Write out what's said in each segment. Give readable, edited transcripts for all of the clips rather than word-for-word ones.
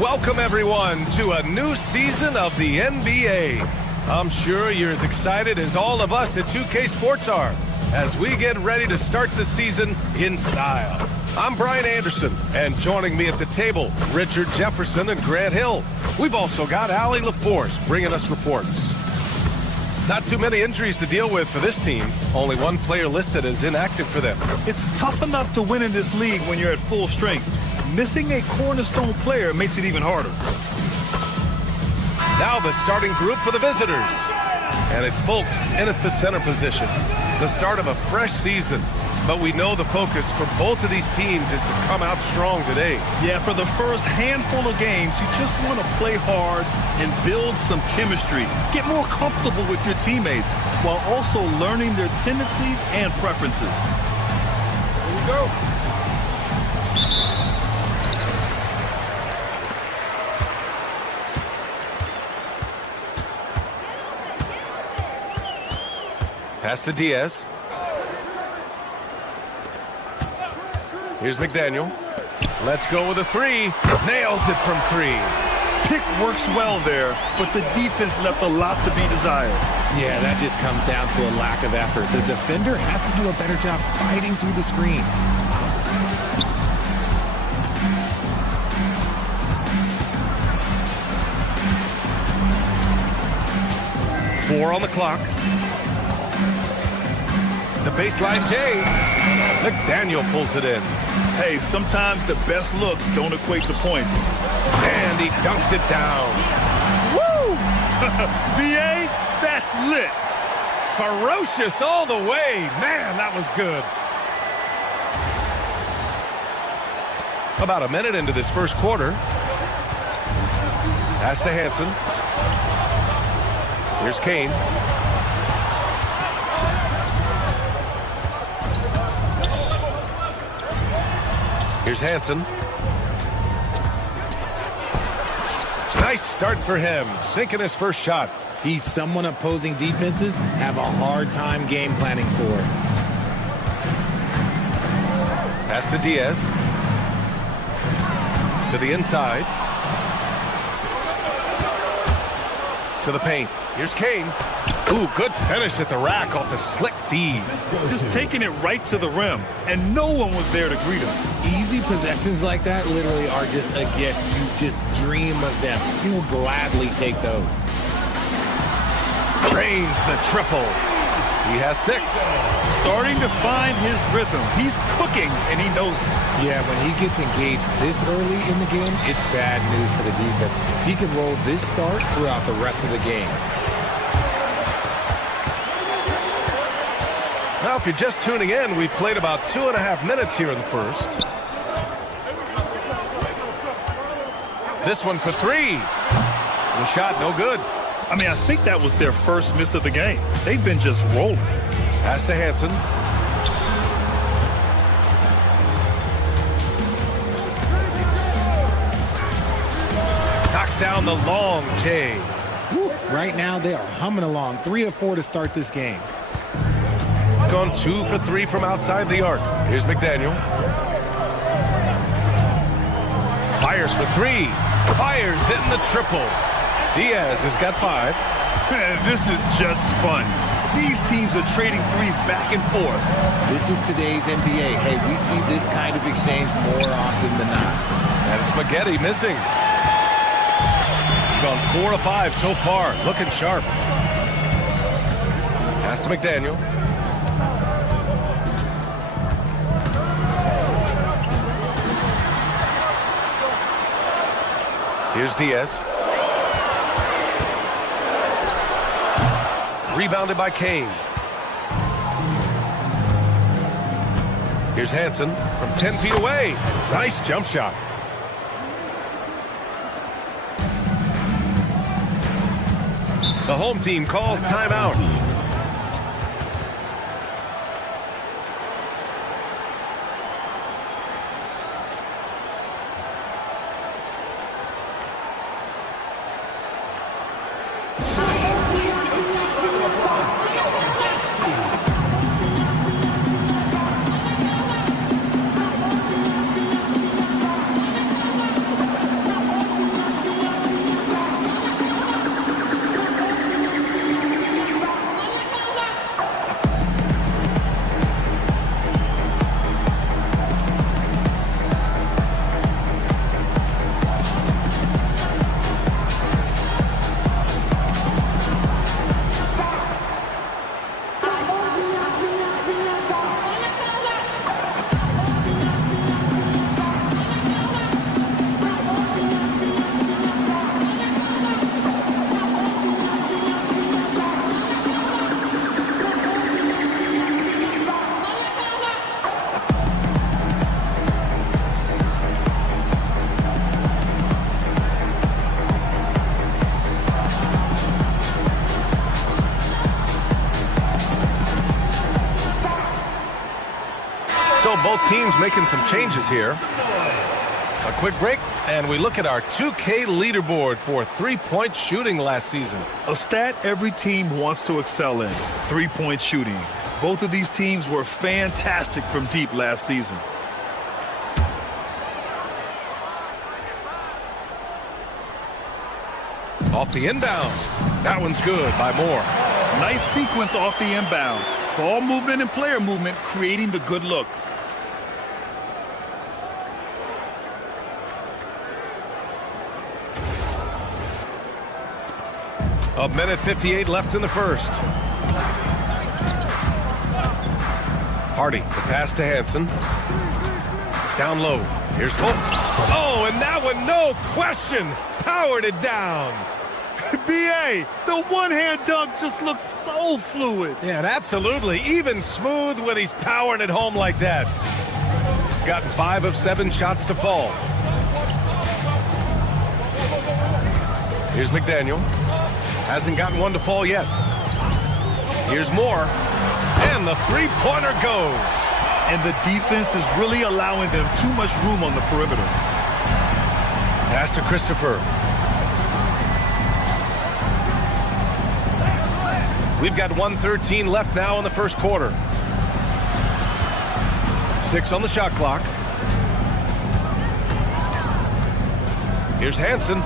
Welcome, everyone, to a new season of the NBA. I'm sure you're as excited as all of us at 2K Sports are as we get ready to start the season in style. I'm Brian Anderson, and joining me at the table, Richard Jefferson and Grant Hill. We've also got Allie LaForce bringing us reports. Not too many injuries to deal with for this team. Only one player listed as inactive for them. It's tough enough to win in this league when you're at full strength. Missing a cornerstone player makes it even harder. Now the starting group for the visitors. And it's Fultz in at the center position. The start of a fresh season. But we know the focus for both of these teams is to come out strong today. Yeah, for the first handful of games, you just want to play hard and build some chemistry. Get more comfortable with your teammates while also learning their tendencies and preferences. Here we go. Pass to Diaz. Here's McDaniel. Let's go with a three. Nails it from three. Pick works well there, but the defense left a lot to be desired. Yeah, that just comes down to a lack of effort. The defender has to do a better job fighting through the screen. Four on the clock. The baseline J. McDaniel pulls it in. Hey, sometimes the best looks don't equate to points. And he dunks it down. Woo! BA, that's lit. Ferocious all the way. Man, that was good. About a minute into this first quarter. Pass to Hansen. Here's Kane. Here's Hansen. Nice start for him, sinking his first shot. He's someone opposing defenses have a hard time game planning for. Pass to Diaz. To the inside. To the paint. Here's Kane. Ooh, good finish at the rack off the slick feed. Just taking it right to the rim, and no one was there to greet him. Easy possessions like that literally are just a gift. You just dream of them. You'll gladly take those. Drains the triple. He has 6. Starting to find his rhythm. He's cooking, and he knows it. Yeah, when he gets engaged this early in the game, it's bad news for the defense. He can roll this start throughout the rest of the game. Now, if you're just tuning in, we've played about 2.5 minutes here in the first. This one for 3. The shot, no good. I mean, I think that was their first miss of the game. They've been just rolling. Pass to Hansen. Knocks down the long K. Woo. Right now, they are humming along. 3 of 4 to start this game. Gone 2 for 3 from outside the arc. Here's McDaniel. Fires for 3. Fires hitting the triple. Diaz has got 5. Man, this is just fun. These teams are trading threes back and forth. This is today's NBA. Hey, we see this kind of exchange more often than not. And it's Maggette missing. He's gone 4 of 5 so far. Looking sharp. Pass to McDaniel. Here's Diaz. Rebounded by Kane. Here's Hansen from 10 feet away. Nice jump shot. The home team calls timeout. Both teams making some changes here. A quick break, and we look at our 2K leaderboard for three-point shooting last season. A stat every team wants to excel in, three-point shooting. Both of these teams were fantastic from deep last season. Off the inbound. That one's good by Moore. Nice sequence off the inbound. Ball movement and player movement creating the good look. A minute 58 left in the first. Hardy, the pass to Hansen. Down low. Here's Fultz. Oh, and that one, no question, powered it down. B.A., the one-hand dunk just looks so fluid. Yeah, and absolutely. Even smooth when he's powering it home like that. Gotten 5 of 7 shots to fall. Here's McDaniel. Hasn't gotten one to fall yet. Here's Moore. And the three-pointer goes. And the defense is really allowing them too much room on the perimeter. Pass to Christopher. We've got 1:13 left now in the first quarter. 6 on the shot clock. Here's Hansen.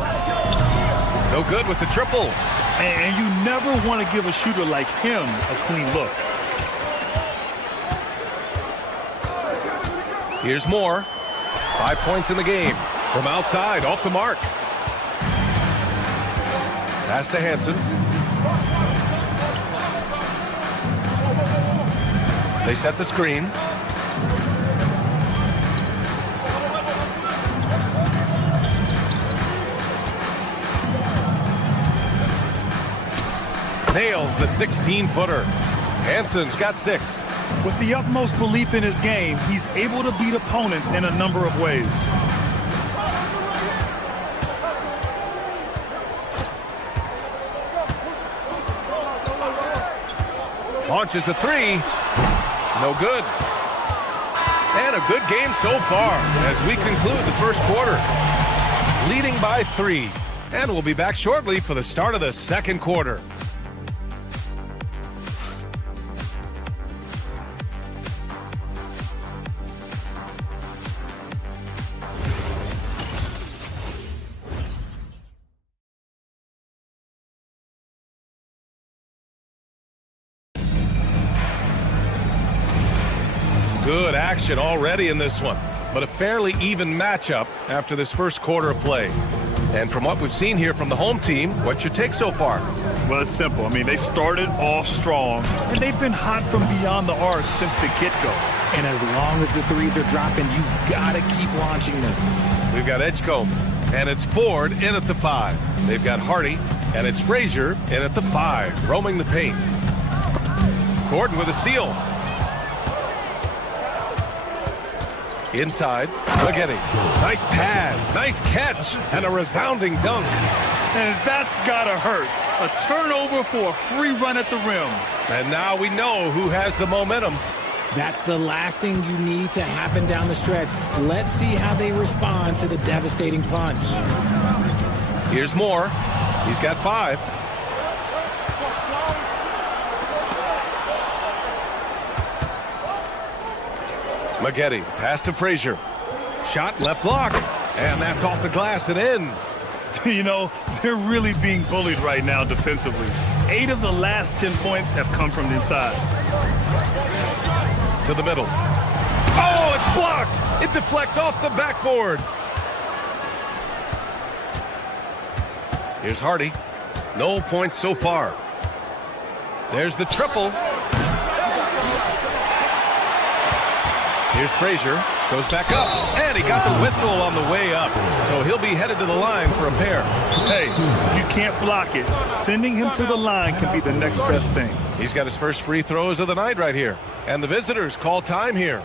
No good with the triple. And you never want to give a shooter like him a clean look. Here's Moore. 5 points in the game. From outside, off the mark. Pass to Hansen. They set the screen. Nails the 16-footer. Hansen's got 6. With the utmost belief in his game, he's able to beat opponents in a number of ways. Launches a 3. No good. And a good game so far as we conclude the first quarter. Leading by 3. And we'll be back shortly for the start of the second quarter. Good action already in this one, but a fairly even matchup after this first quarter of play. And from what we've seen here from the home team, what's your take so far? Well, it's simple. I mean, they started off strong, and they've been hot from beyond the arc since the get-go. And as long as the threes are dropping, you've got to keep launching them. We've got Edgecombe, and it's Ford in at the 5. They've got Hardy, and it's Frazier in at the 5, roaming the paint. Gordon with a steal. Inside, Maggette. Nice pass, nice catch, and a resounding dunk. And that's gotta hurt. A turnover for a free run at the rim. And now we know who has the momentum. That's the last thing you need to happen down the stretch. Let's see how they respond to the devastating punch. Here's Moore. He's got 5. Maggette, pass to Frazier. Shot, left block. And that's off the glass and in. You know, they're really being bullied right now defensively. 8 of the last 10 points have come from inside. To the middle. Oh, it's blocked. It deflects off the backboard. Here's Hardy. No points so far. There's the triple. Here's Frazier. Goes back up. And he got the whistle on the way up. So he'll be headed to the line for a pair. Hey, you can't block it. Sending him to the line can be the next best thing. He's got his first free throws of the night right here. And the visitors call time here.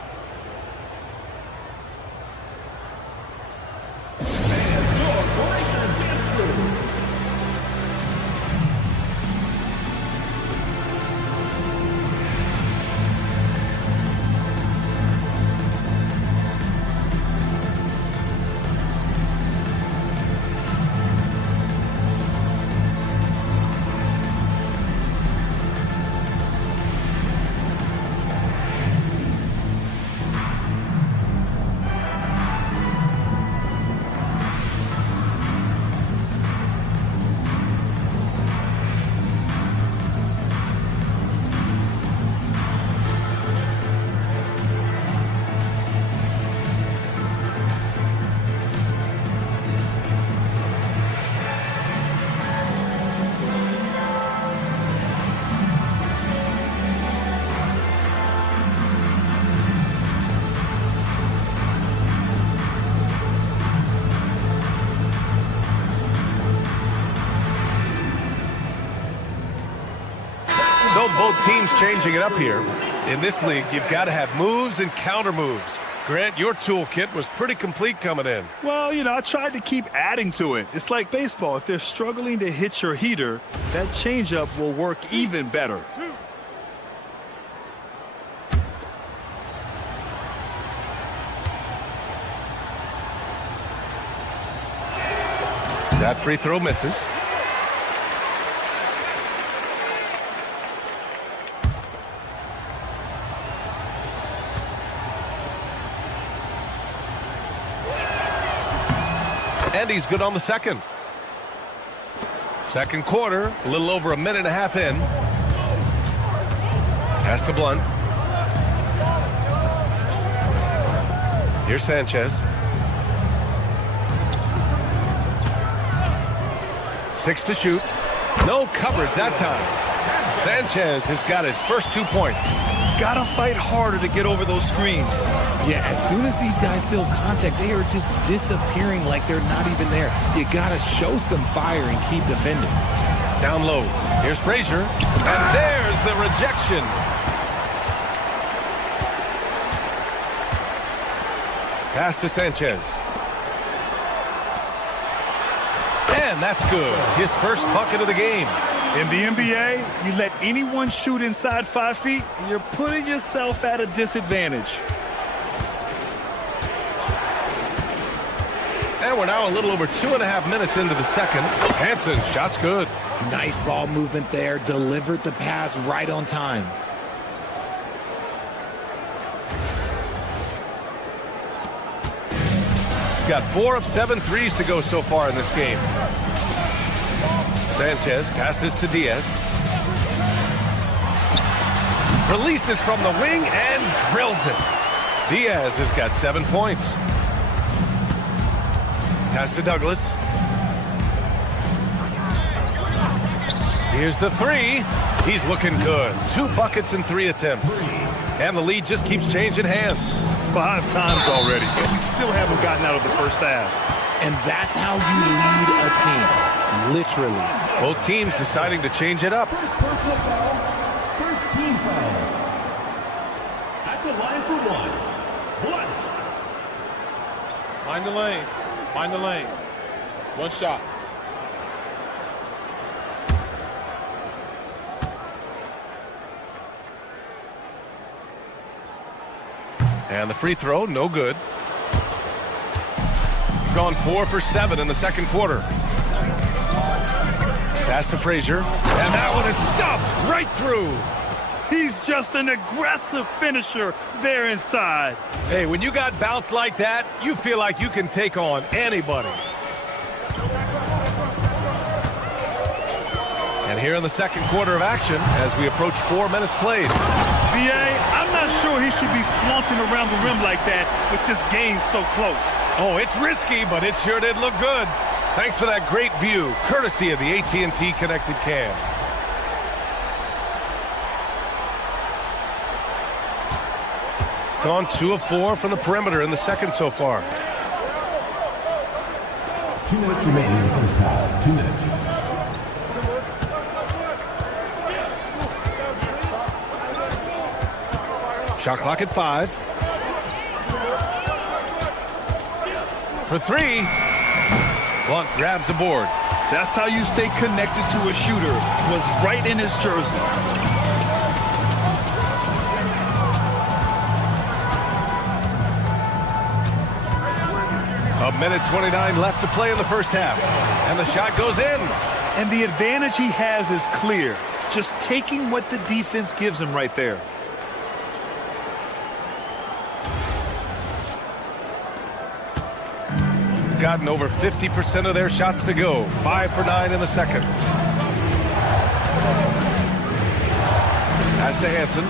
both teams changing it up here. In this league, you've got to have moves and counter moves. Grant, your toolkit was pretty complete coming in. Well, I tried to keep adding to it. It's like baseball. If they're struggling to hit your heater, that changeup will work even better. That free throw misses. And he's good on the second. Second quarter, a little over a minute and a half in. Pass to Blunt. Here's Sanchez. 6 to shoot. No coverage that time. Sanchez has got his first 2 points. Gotta fight harder to get over those screens. Yeah, as soon as these guys feel contact, they are just disappearing like they're not even there. You gotta show some fire and keep defending. Down low. Here's Frazier. And there's the rejection. Pass to Sanchez. And that's good. His first bucket of the game. In the NBA, you let anyone shoot inside 5 feet, you're putting yourself at a disadvantage. And we're now a little over 2.5 minutes into the second. Hansen, shot's good. Nice ball movement there. Delivered the pass right on time. Got 4 of 7 threes to go so far in this game. Sanchez passes to Diaz. Releases from the wing and drills it. Diaz has got 7 points. Pass to Douglas. Here's the 3. He's looking good. 2 buckets in 3 attempts. And the lead just keeps changing hands. 5 times already, and we still haven't gotten out of the first half. And that's how you lead a team. Literally. Both teams deciding to change it up. First personal foul. First team foul. At the line for 1. Blunt. Mind the lanes. Mind the lanes. 1 shot. And the free throw, no good. Gone 4 for 7 in the second quarter. Pass to Frazier. And that one is stuffed right through. He's just an aggressive finisher there inside. Hey, when you got bounce like that, you feel like you can take on anybody. And here in the second quarter of action, as we approach 4 minutes played. B.A., I'm not sure he should be flaunting around the rim like that with this game so close. Oh, it's risky, but it sure did look good. Thanks for that great view, courtesy of the AT&T Connected Cam. Gone 2 of 4 from the perimeter in the second so far. 2 minutes remaining in the first half. 2 minutes. Shot clock at 5. For 3. Blunt grabs the board. That's how you stay connected to a shooter. Was right in his jersey. A minute 29 left to play in the first half. And the shot goes in. And the advantage he has is clear. Just taking what the defense gives him right there. Gotten over 50% of their shots to go. 5 for 9 in the second. Pass to Hansen.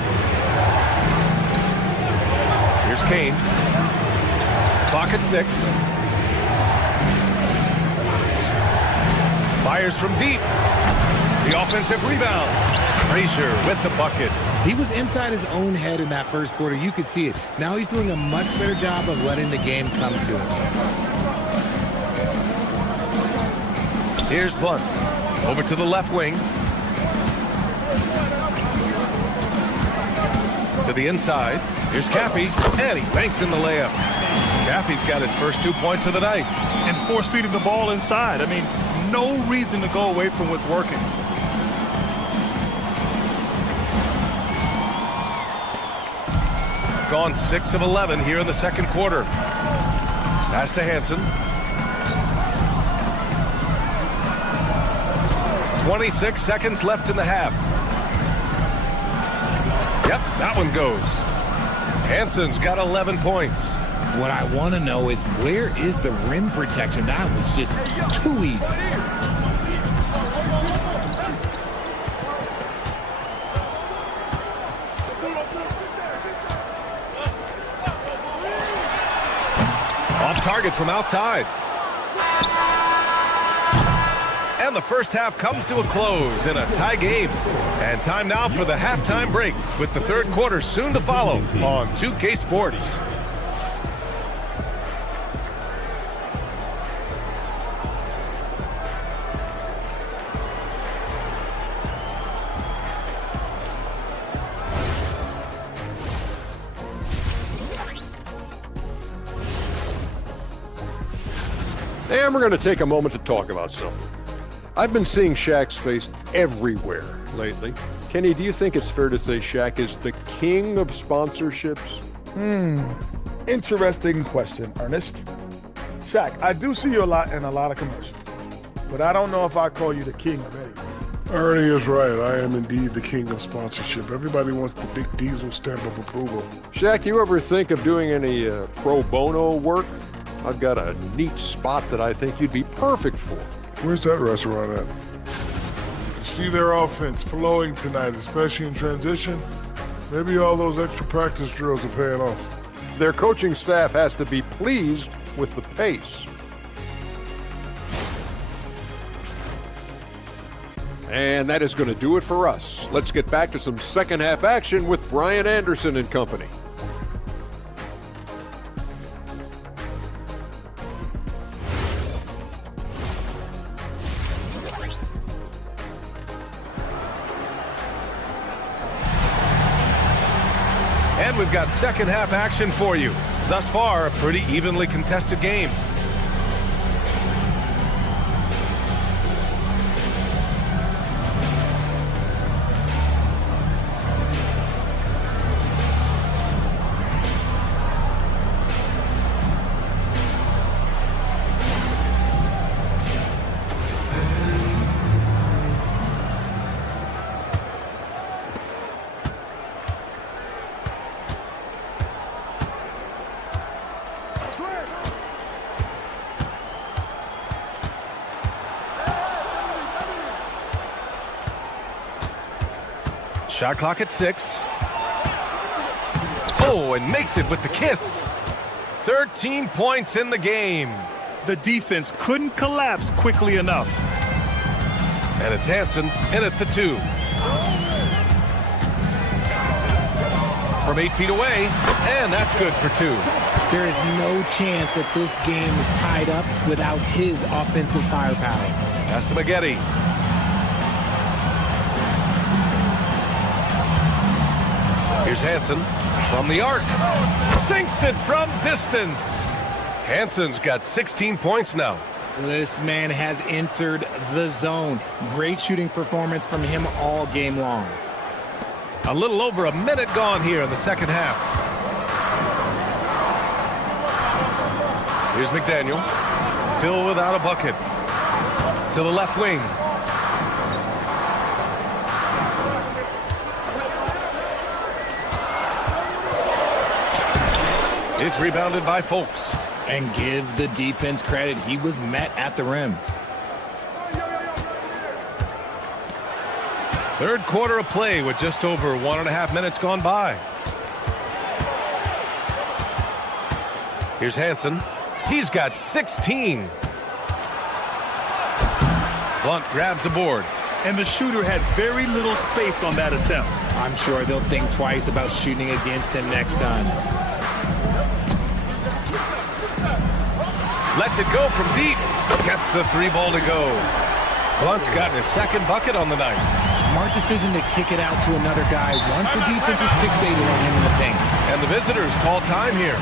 Here's Kane. Clock at 6. Fires from deep. The offensive rebound. Frazier with the bucket. He was inside his own head in that first quarter. You could see it. Now he's doing a much better job of letting the game come to him. Here's Blunt. Over to the left wing. To the inside. Here's Caffey, and he banks in the layup. Caffey's got his first 2 points of the night. And force feeding the ball inside. I mean, no reason to go away from what's working. Gone 6 of 11 here in the second quarter. Pass to Hansen. 26 seconds left in the half. Yep, that one goes. Hansen's got 11 points. What I want to know is, where is the rim protection? That was just too easy. Off target from outside. And the first half comes to a close in a tie game. And time now for the halftime break, with the third quarter soon to follow on 2K Sports. And we're going to take a moment to talk about something. I've been seeing Shaq's face everywhere lately. Kenny, do you think it's fair to say Shaq is the king of sponsorships? Interesting question, Ernest. Shaq, I do see you a lot in a lot of commercials, but I don't know if I call you the king of anything. Ernie is right. I am indeed the king of sponsorship. Everybody wants the big Diesel stamp of approval. Shaq, you ever think of doing any pro bono work? I've got a neat spot that I think you'd be perfect for. Where's that restaurant at? You can see their offense flowing tonight, especially in transition. Maybe all those extra practice drills are paying off. Their coaching staff has to be pleased with the pace. And that is going to do it for us. Let's get back to some second half action with Brian Anderson and company. And we've got second half action for you. Thus far, a pretty evenly contested game. Shot clock at 6. Oh, and makes it with the kiss. 13 points in the game. The defense couldn't collapse quickly enough. And it's Hansen in at the 2. From 8 feet away, and that's good for 2. There is no chance that this game is tied up without his offensive firepower. Pass to Maggette. Here's Hansen from the arc. Sinks it from distance. Hansen's got 16 points now. This man has entered the zone. Great shooting performance from him all game long. A little over a minute gone here in the second half. Here's McDaniel. Still without a bucket. To the left wing. It's rebounded by Folks. And give the defense credit. He was met at the rim. Third quarter of play with just over 1.5 minutes gone by. Here's Hansen. He's got 16. Blunt grabs the board. And the shooter had very little space on that attempt. I'm sure they'll think twice about shooting against him next time. Lets it go from deep. Gets the 3 ball to go. Blunt's gotten his second bucket on the night. Smart decision to kick it out to another guy once the defense is fixated on him in the paint. And the visitors call time here.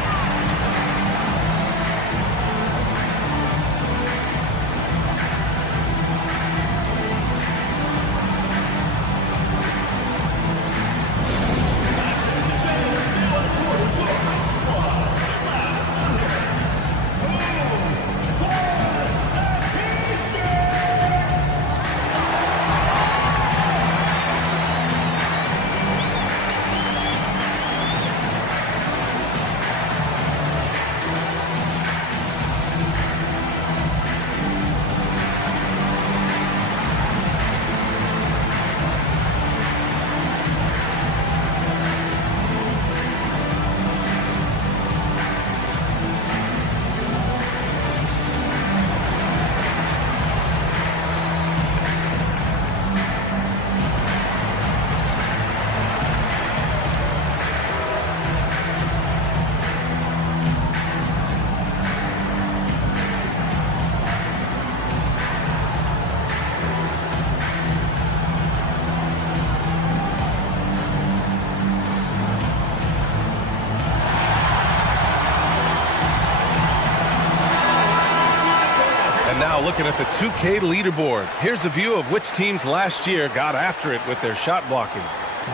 And now looking at the 2K leaderboard. Here's a view of which teams last year got after it with their shot blocking.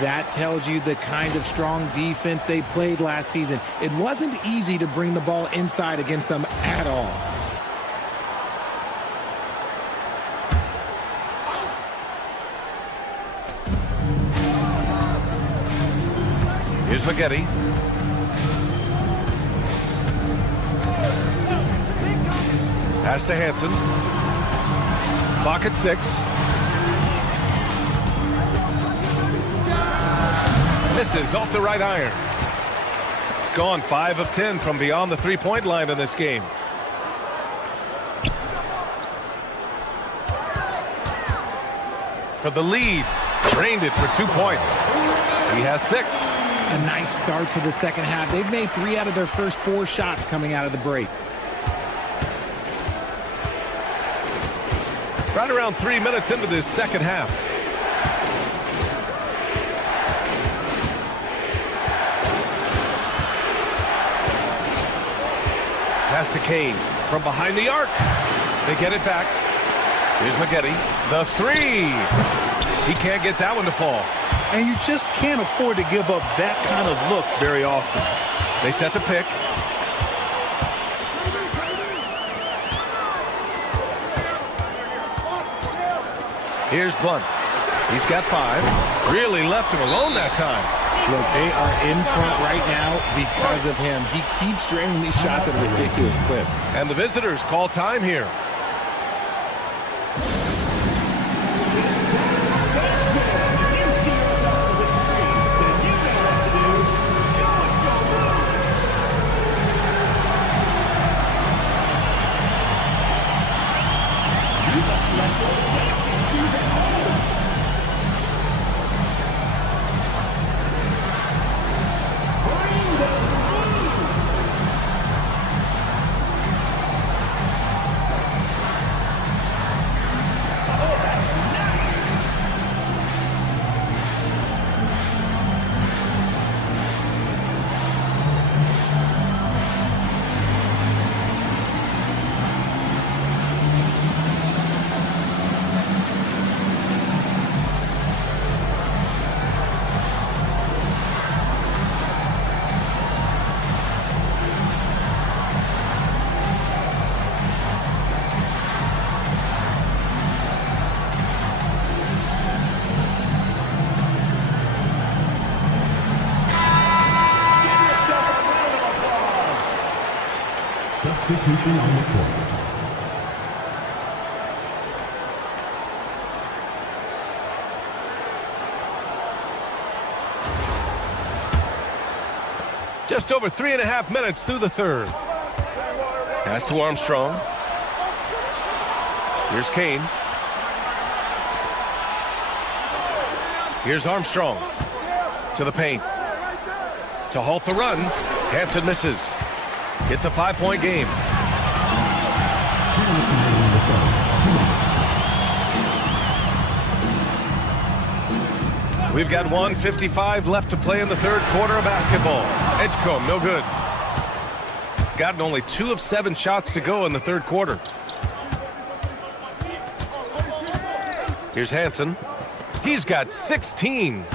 That tells you the kind of strong defense they played last season. It wasn't easy to bring the ball inside against them at all. Here's Maggette. Pass to Hansen. Clock at 6. Misses off the right iron. Gone 5 of 10 from beyond the three-point line in this game. For the lead. Drained it for 2 points. He has 6. A nice start to the second half. They've made 3 out of their first 4 shots coming out of the break. Right around 3 minutes into this second half. Pass to Kane from behind the arc. They get it back. Here's Maggette. The 3. He can't get that one to fall. And you just can't afford to give up that kind of look very often. They set the pick. Here's Blunt. He's got 5. Really left him alone that time. Look, they are in front right now because of him. He keeps draining these shots at a ridiculous clip. And the visitors call time here. Substitutions on the court. Just over 3.5 minutes through the third. Pass to Armstrong. Here's Kane. Here's Armstrong. To the paint. To halt the run. Hansen misses. It's a 5-point game. 2 minutes remaining in the third. 2 minutes. We've got 1:55 left to play in the third quarter of basketball. Edgecombe, no good. Gotten only 2 of 7 shots to go in the third quarter. Here's Hansen. He's got 16.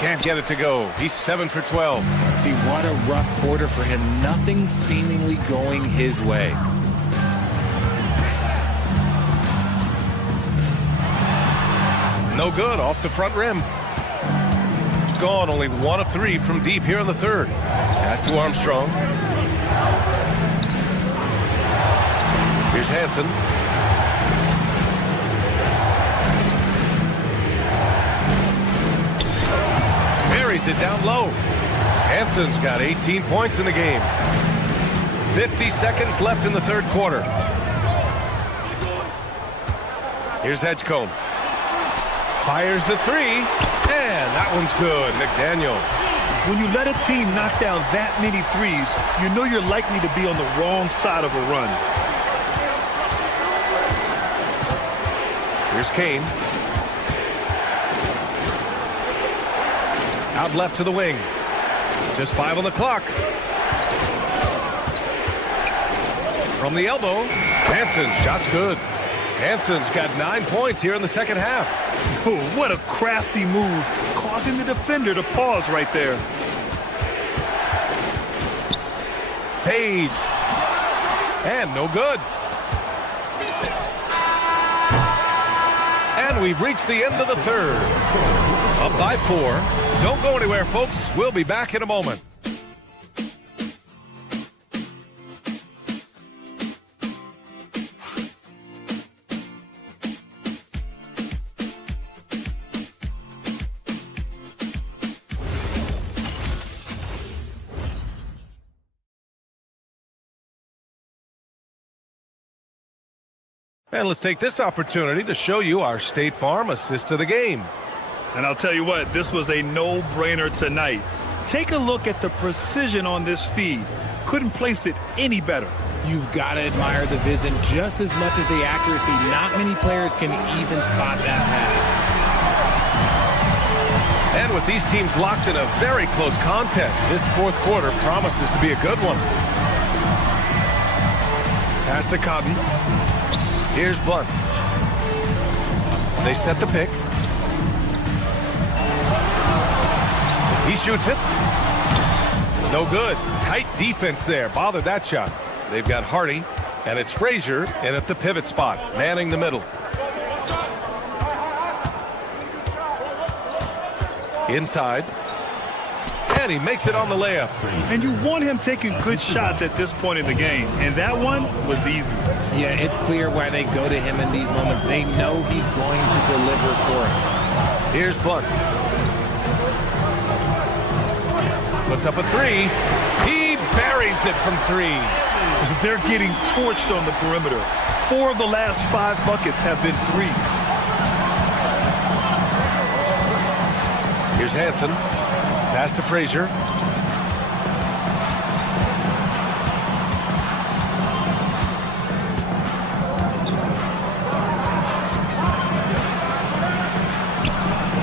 Can't get it to go. He's 7 for 12. See, what a rough quarter for him. Nothing seemingly going his way. No good, off the front rim. Gone, only 1 of 3 from deep here in the third. Pass to Armstrong. Here's Hansen. Buries it down low. Hansen's got 18 points in the game. 50 seconds left in the third quarter. Here's Edgecombe. Fires the 3, and that one's good. McDaniel. When you let a team knock down that many threes, you know you're likely to be on the wrong side of a run. Here's Kane. Out left to the wing. Just 5 on the clock. From the elbow, Hansen, shot's good. Hansen's got 9 points here in the second half. Oh, what a crafty move, causing the defender to pause right there. Fades. And no good. And we've reached the end of the third. Up by 4. Don't go anywhere, folks. We'll be back in a moment. And let's take this opportunity to show you our State Farm assist of the game. And I'll tell you what, this was a no-brainer tonight. Take a look at the precision on this feed. Couldn't place it any better. You've got to admire the vision just as much as the accuracy. Not many players can even spot that pass. And with these teams locked in a very close contest, this fourth quarter promises to be a good one. Pass to Cotton. Here's Blunt. They set the pick. He shoots it. No good. Tight defense there. Bothered that shot. They've got Hardy, and it's Frazier in at the pivot spot, manning the middle. Inside. And he makes it on the layup. And you want him taking good shots at this point in the game. And that one was easy. Yeah, it's clear why they go to him in these moments. They know he's going to deliver for him. Here's Blunt. Puts up a 3. He buries it from 3. They're getting torched on the perimeter. 4 of the last 5 buckets have been threes. Here's Hansen. Pass to Frazier.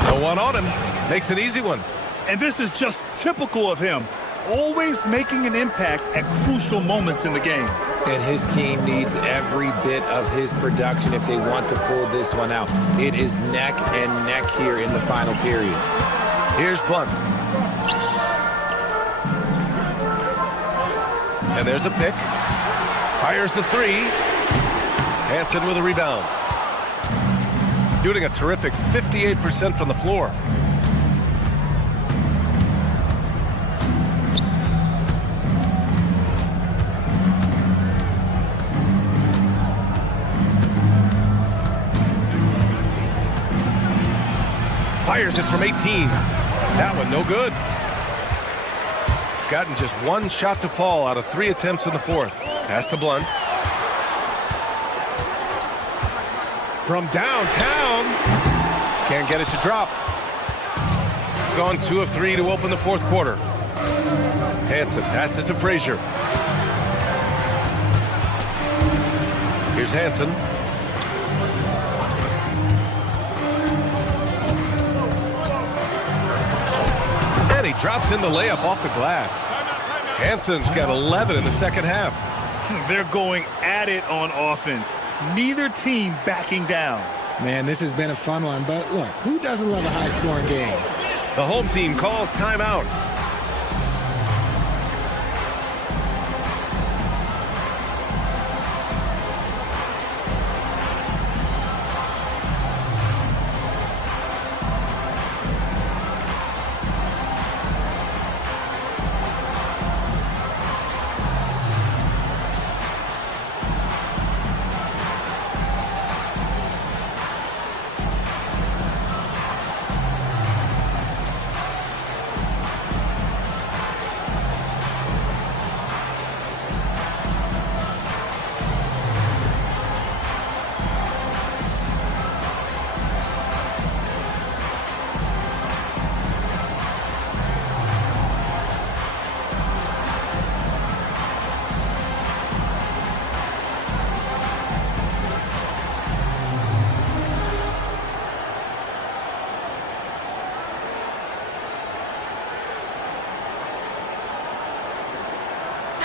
No one on him. Makes an easy one. And this is just typical of him. Always making an impact at crucial moments in the game. And his team needs every bit of his production if they want to pull this one out. It is neck and neck here in the final period. Here's Blunt. And there's a pick. Fires the 3. Hansen with a rebound. Shooting a terrific 58% from the floor. Fires it from 18. That one no good. Gotten just 1 shot to fall out of 3 attempts in the fourth. Pass to Blunt. From downtown. Can't get it to drop. Gone 2 of 3 to open the fourth quarter. Hansen passes to Frazier. Here's Hansen. And he drops in the layup off the glass. Hansen's got 11 in the second half. They're going at it on offense. Neither team backing down. Man, this has been a fun one, but look, who doesn't love a high-scoring game? The home team calls timeout.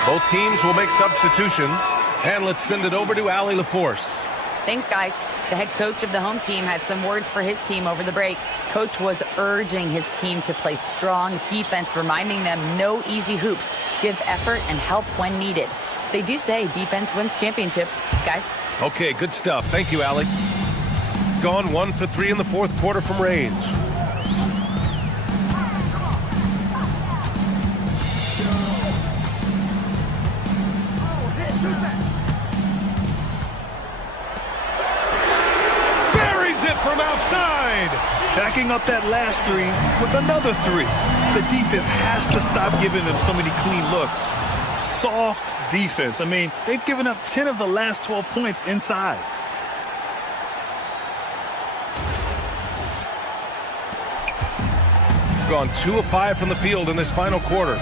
Both teams will make substitutions. And let's send it over to Allie LaForce. Thanks, guys. The head coach of the home team had some words for his team over the break. Coach was urging his team to play strong defense, reminding them no easy hoops, give effort, and help when needed. They do say defense wins championships, guys. Okay, good stuff. Thank you, Allie. Gone 1 for 3 in the fourth quarter from range. From outside. Backing up that last three with another three. The defense has to stop giving them so many clean looks. Soft defense. I mean, they've given up 10 of the last 12 points inside. Gone 2 of 5 from the field in this final quarter.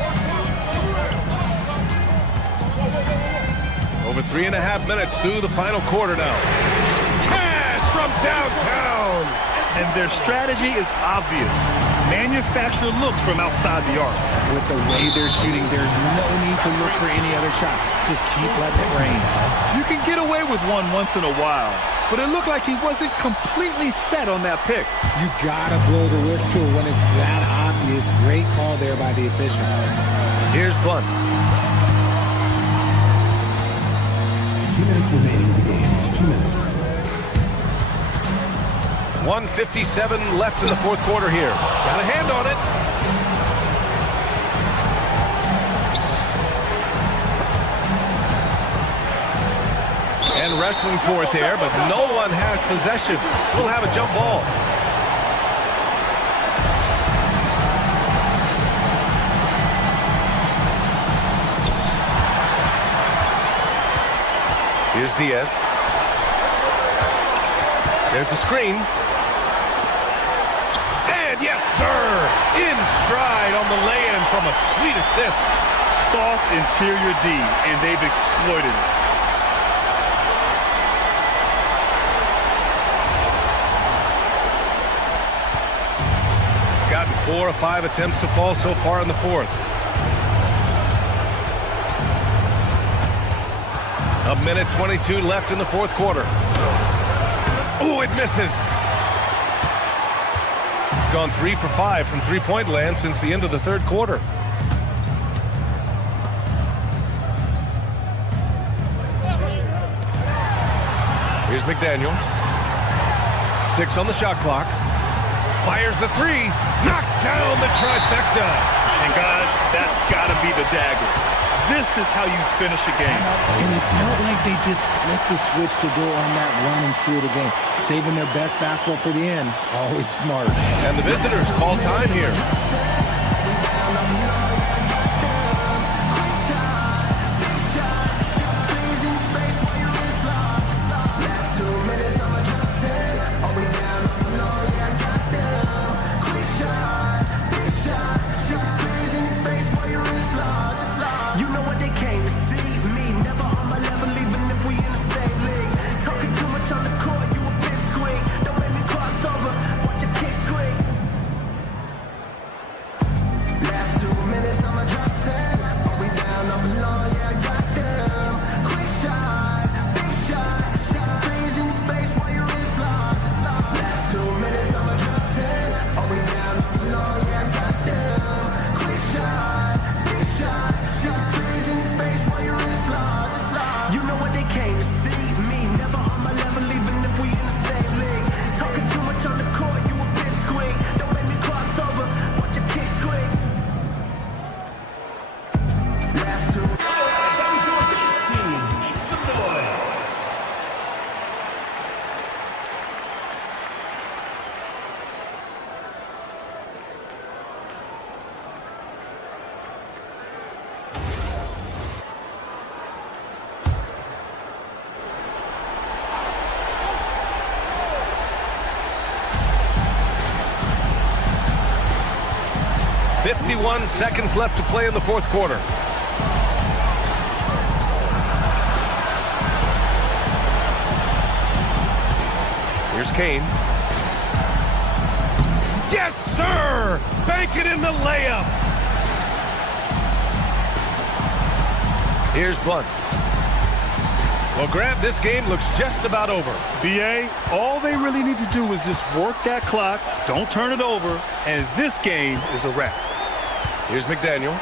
Over 3.5 minutes through the final quarter now. From downtown. And their strategy is obvious. Manufacture looks from outside the arc. With the way they're shooting, there's no need to look for any other shot. Just keep letting it rain. You can get away with one once in a while, but it looked like he wasn't completely set on that pick. You gotta blow the whistle when it's that obvious. Great call there by the official. Here's Blunt. 2 minutes remaining in the game. 2 minutes. 1:57 left in the fourth quarter here. Got a hand on it. And wrestling for it there, but no one has possession. We'll have a jump ball. Here's Diaz. There's a screen. And yes, sir! In stride on the lay-in from a sweet assist. Soft interior D, and they've exploited it. Gotten 4 of 5 attempts to fall so far in the fourth. A minute 22 left in the fourth quarter. Oh, it misses. Gone 3 for 5 from three-point land since the end of the third quarter. Here's McDaniel. 6 on the shot clock. Fires the 3. Knocks down the trifecta. And guys, that's got to be the dagger. This is how you finish a game. And it felt like they just flipped the switch to go on that run and seal the game. Saving their best basketball for the end. Always smart. And the visitors call time here. 51 seconds left to play in the fourth quarter. Here's Kane. Yes, sir! Bank it in the layup. Here's Blunt. Well, Grant, this game looks just about over. BA, all they really need to do is just work that clock, don't turn it over, and this game is a wrap. Here's McDaniel.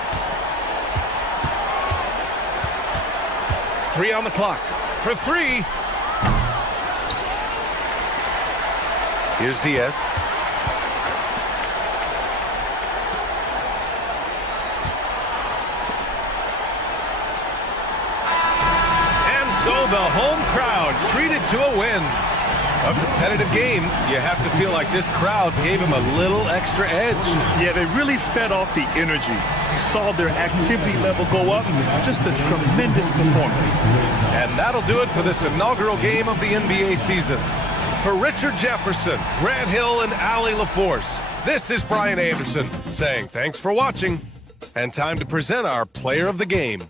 3 on the clock. For 3. Here's Diaz. So the home crowd treated to a win. A competitive game. You have to feel like this crowd gave him a little extra edge. Yeah, they really fed off the energy. You saw their activity level go up. Just a tremendous performance. And that'll do it for this inaugural game of the NBA season. For Richard Jefferson, Grant Hill, and Allie LaForce, this is Brian Anderson saying thanks for watching and time to present our player of the game.